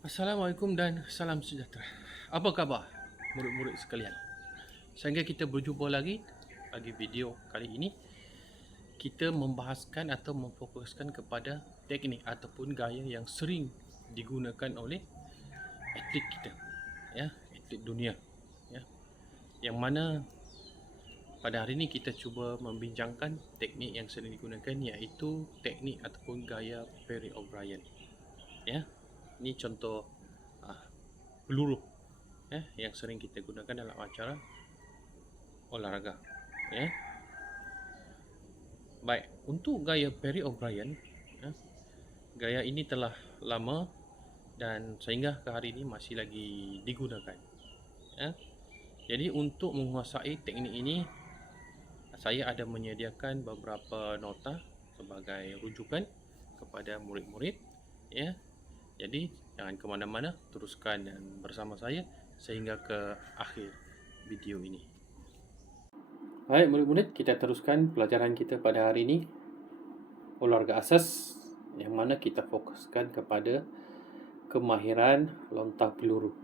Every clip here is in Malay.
Assalamualaikum dan salam sejahtera. Apa khabar murid-murid sekalian? Sehingga kita berjumpa lagi bagi video kali ini, kita membahaskan atau memfokuskan kepada teknik ataupun gaya yang sering digunakan oleh atlet kita, ya, atlet dunia, ya. Yang mana pada hari ini kita cuba membincangkan teknik yang sering digunakan, iaitu teknik ataupun gaya Perry O'Brien, ya. Ini contoh peluru yang sering kita gunakan dalam acara olahraga, ya. Baik, untuk gaya Perry O'Brien, ya, gaya ini telah lama dan sehingga ke hari ini masih lagi digunakan, ya. Jadi untuk menguasai teknik ini, saya ada menyediakan beberapa nota sebagai rujukan kepada murid-murid, ya. Jadi jangan ke mana-mana, teruskan dan bersama saya sehingga ke akhir video ini. Baik murid-murid, kita teruskan pelajaran kita pada hari ini, olahraga asas, yang mana kita fokuskan kepada kemahiran lontar peluru.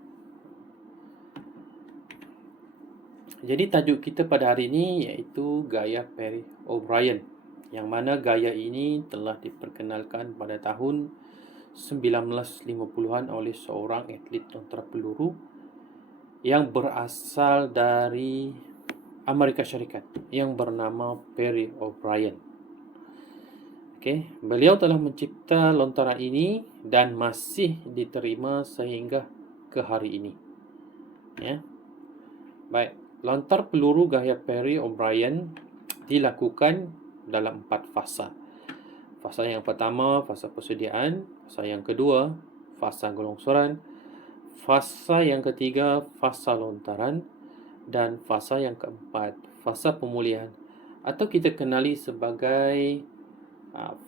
Jadi tajuk kita pada hari ini iaitu gaya Perry O'Brien, yang mana gaya ini telah diperkenalkan pada tahun 1950-an oleh seorang atlet lontar peluru yang berasal dari Amerika Syarikat yang bernama Perry O'Brien. Beliau telah mencipta lontaran ini dan masih diterima sehingga ke hari ini. Ya. Baik, lontar peluru gaya Perry O'Brien dilakukan dalam 4 fasa. Fasa yang pertama, fasa persediaan. Fasa yang kedua, fasa gelongsoran. Fasa yang ketiga, fasa lontaran. Dan fasa yang keempat, fasa pemulihan, atau kita kenali sebagai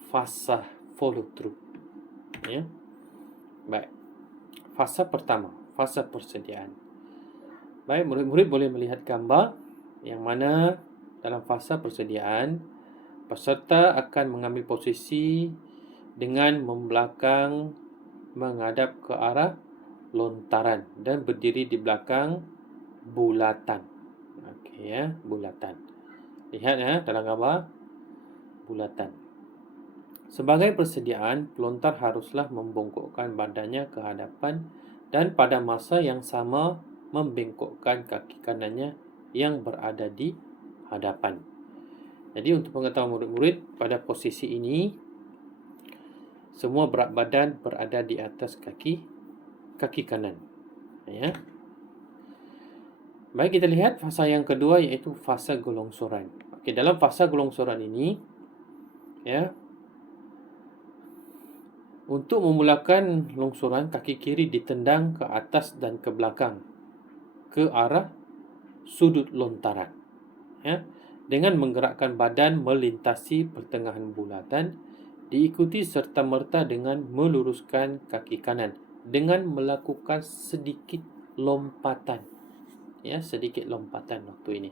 fasa follow through, ya. Baik, fasa pertama, fasa persediaan. Baik, murid-murid boleh melihat gambar yang mana dalam fasa persediaan, peserta akan mengambil posisi dengan membelakang menghadap ke arah lontaran dan berdiri di belakang bulatan. Okey, ya, bulatan. Lihat ya dalam gambar, bulatan. Sebagai persediaan, pelontar haruslah membongkokkan badannya ke hadapan dan pada masa yang sama membengkokkan kaki kanannya yang berada di hadapan. Jadi untuk pengetahuan murid-murid, pada posisi ini semua berat badan berada di atas kaki kanan, ya. Baik, kita lihat fasa yang kedua iaitu fasa gelongsoran. Okey, dalam fasa gelongsoran ini, ya, untuk memulakan longsoran, kaki kiri ditendang ke atas dan ke belakang ke arah sudut lontaran, ya, dengan menggerakkan badan melintasi pertengahan bulatan, diikuti serta-merta dengan meluruskan kaki kanan dengan melakukan sedikit lompatan, ya, sedikit lompatan waktu ini,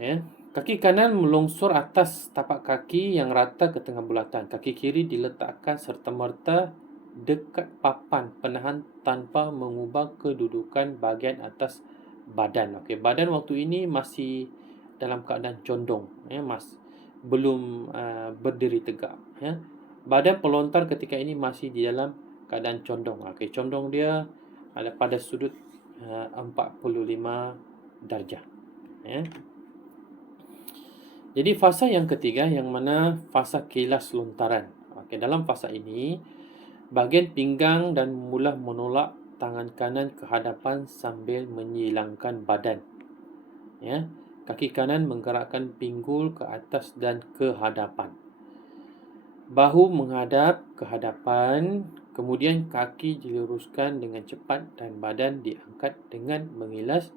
ya. Kaki kanan melongsor atas tapak kaki yang rata ke tengah bulatan. Kaki kiri diletakkan serta-merta dekat papan penahan tanpa mengubah kedudukan bahagian atas badan. Okey, badan waktu ini masih dalam keadaan condong, ya, belum berdiri tegak, ya. Badan pelontar ketika ini masih di dalam keadaan condong. Okey, condong dia ada pada sudut 45 darjah, ya. Jadi fasa yang ketiga yang mana fasa kilas lontaran. Okey, dalam fasa ini bahagian pinggang dan mula menolak tangan kanan ke hadapan sambil menyilangkan badan. Ya, kaki kanan menggerakkan pinggul ke atas dan ke hadapan. Bahu menghadap ke hadapan, kemudian kaki diluruskan dengan cepat dan badan diangkat dengan mengilas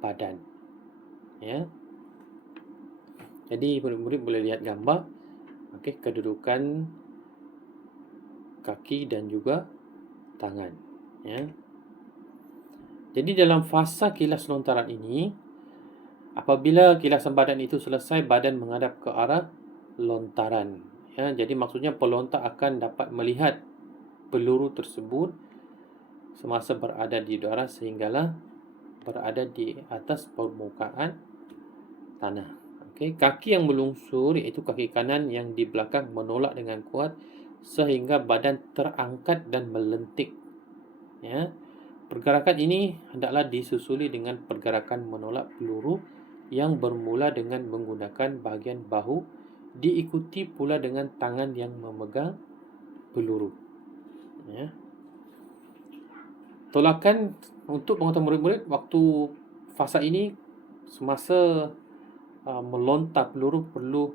badan. Ya. Jadi murid-murid boleh lihat gambar, okey, kedudukan kaki dan juga tangan, ya. Jadi dalam fasa kilas lontaran ini, apabila kilasan badan itu selesai, badan menghadap ke arah lontaran, ya. Jadi maksudnya pelontar akan dapat melihat peluru tersebut semasa berada di udara sehinggalah berada di atas permukaan tanah. Okey, kaki yang melungsur iaitu kaki kanan yang di belakang menolak dengan kuat sehingga badan terangkat dan melentik. Ya. Pergerakan ini hendaklah disusuli dengan pergerakan menolak peluru yang bermula dengan menggunakan bahagian bahu, diikuti pula dengan tangan yang memegang peluru. Ya. Tolakan untuk pengetahuan murid-murid waktu fasa ini semasa melontar peluru perlu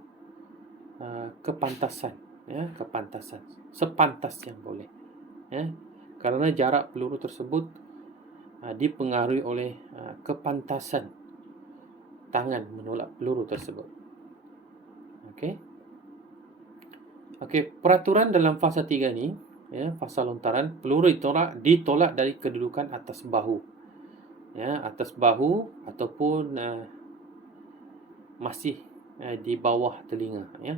kepantasan, ya, kepantasan, sepantas yang boleh, ya, kerana jarak peluru tersebut dipengaruhi oleh kepantasan tangan menolak peluru tersebut. Okey. Okey, peraturan dalam fasa 3 ni, ya, fasa lontaran, peluru ditolak dari kedudukan atas bahu. Ya, atas bahu ataupun masih di bawah telinga, ya.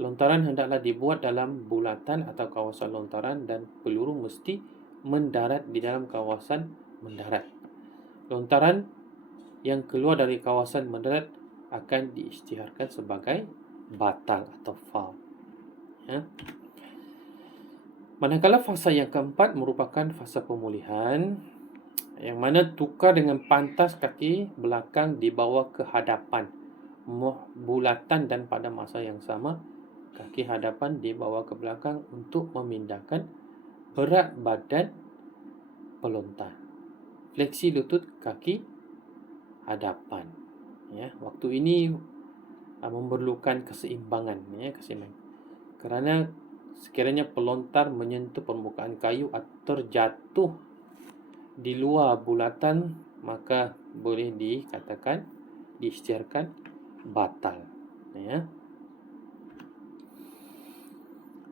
Lontaran hendaklah dibuat dalam bulatan atau kawasan lontaran dan peluru mesti mendarat di dalam kawasan mendarat. Lontaran yang keluar dari kawasan mendarat akan diisytiharkan sebagai batal atau foul. Ya. Manakala fasa yang keempat merupakan fasa pemulihan, yang mana tukar dengan pantas kaki belakang dibawa ke hadapan bulatan dan pada masa yang sama kaki hadapan dibawa ke belakang untuk memindahkan berat badan pelontar. Fleksi lutut kaki hadapan. Ya, waktu ini memerlukan keseimbangan, ya, keseimbangan. Kerana sekiranya pelontar menyentuh permukaan kayu atau terjatuh di luar bulatan, maka boleh dikatakan diisytiharkan batal. Ya.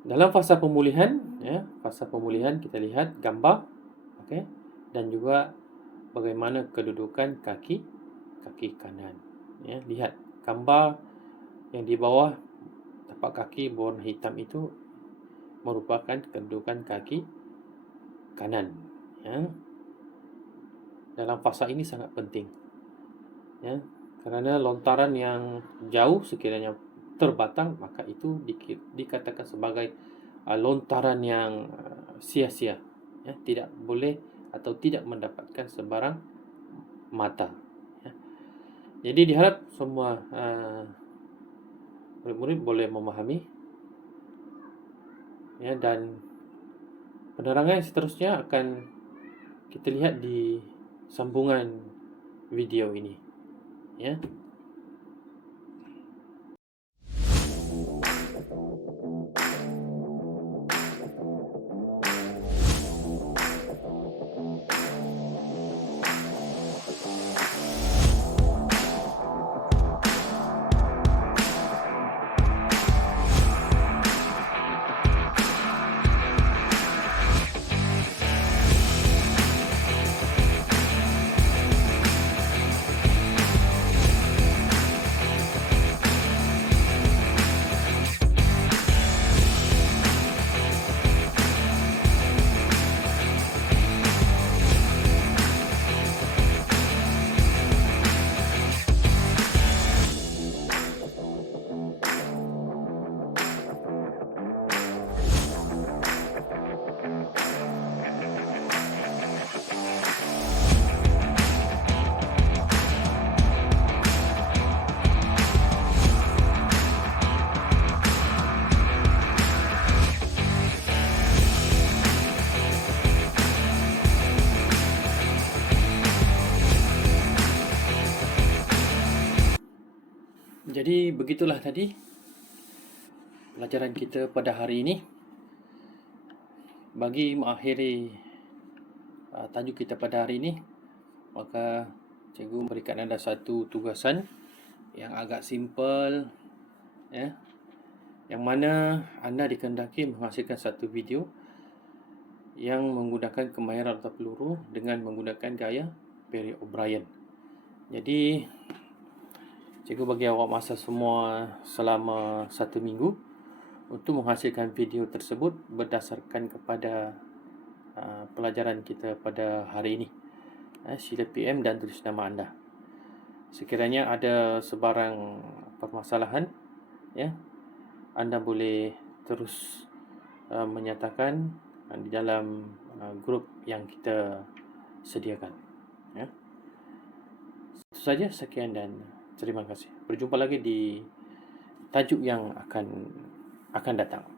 Dalam fasa pemulihan, ya, fasa pemulihan kita lihat gambar, okey, dan juga bagaimana kedudukan kaki kanan. Ya, lihat gambar yang di bawah tapak kaki berwarna hitam itu merupakan kedudukan kaki kanan. Ya. Dalam fasa ini sangat penting. Ya, kerana lontaran yang jauh sekiranya terbatal, maka itu dikatakan sebagai lontaran yang sia-sia, ya, tidak boleh atau tidak mendapatkan sebarang mata. Ya. Jadi diharap semua murid-murid boleh memahami, ya, dan penerangan seterusnya akan kita lihat di sambungan video ini, ya. Jadi begitulah tadi pelajaran kita pada hari ini. Bagi mengakhiri tajuk kita pada hari ini, maka cikgu memberikan anda satu tugasan yang agak simple, ya, yang mana anda dikehendaki menghasilkan satu video yang menggunakan kemahiran lontar peluru dengan menggunakan gaya Perry O'Brien. Jadi cikgu bagi awak masa semua selama 1 minggu untuk menghasilkan video tersebut berdasarkan kepada pelajaran kita pada hari ini. Sila PM dan tulis nama anda. Sekiranya ada sebarang permasalahan, ya, anda boleh terus menyatakan di dalam grup yang kita sediakan. Ya. Itu saja, sekian dan terima kasih. Berjumpa lagi di tajuk yang akan datang.